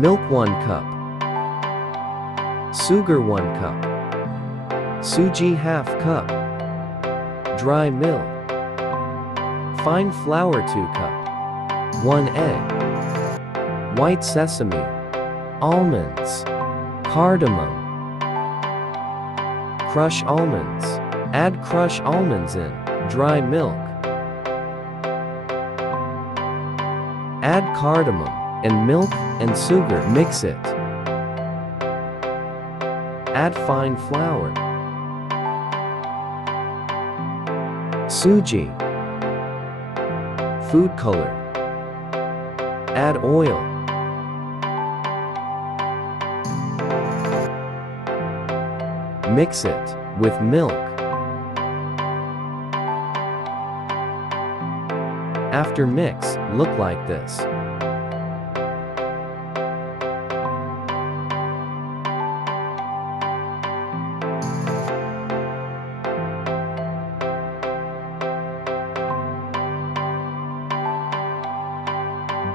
Milk 1 cup. Sugar 1 cup. Suji ½ cup. Dry milk. Fine flour 2 cup. 1 egg. White sesame. Almonds. Cardamom. Crush almonds. Add crush almonds in dry milk. Add cardamom and milk and sugar. Mix it. Add fine flour. Suji. Food color. Add oil. Mix it with milk. After mix, look like this.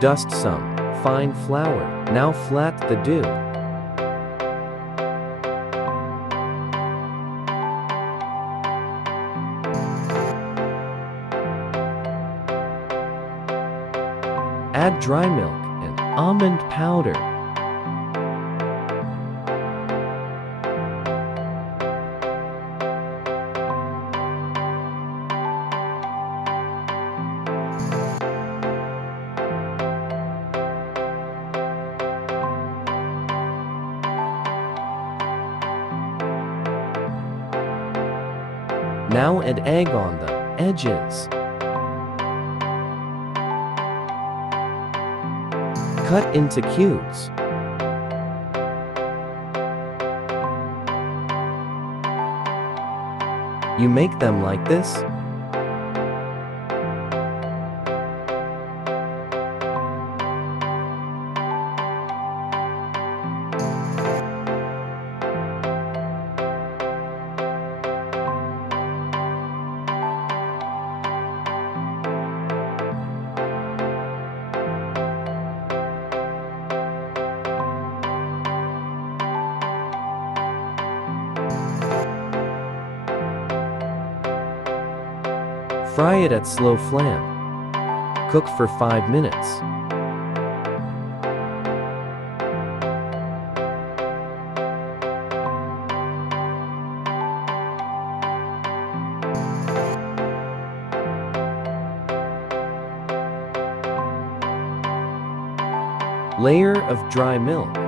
Dust some fine flour. Now flat the dough. Add dry milk and almond powder. Now add egg on the edges. Cut into cubes. You make them like this. Fry it at slow flame. Cook for 5 minutes. Layer of dry milk.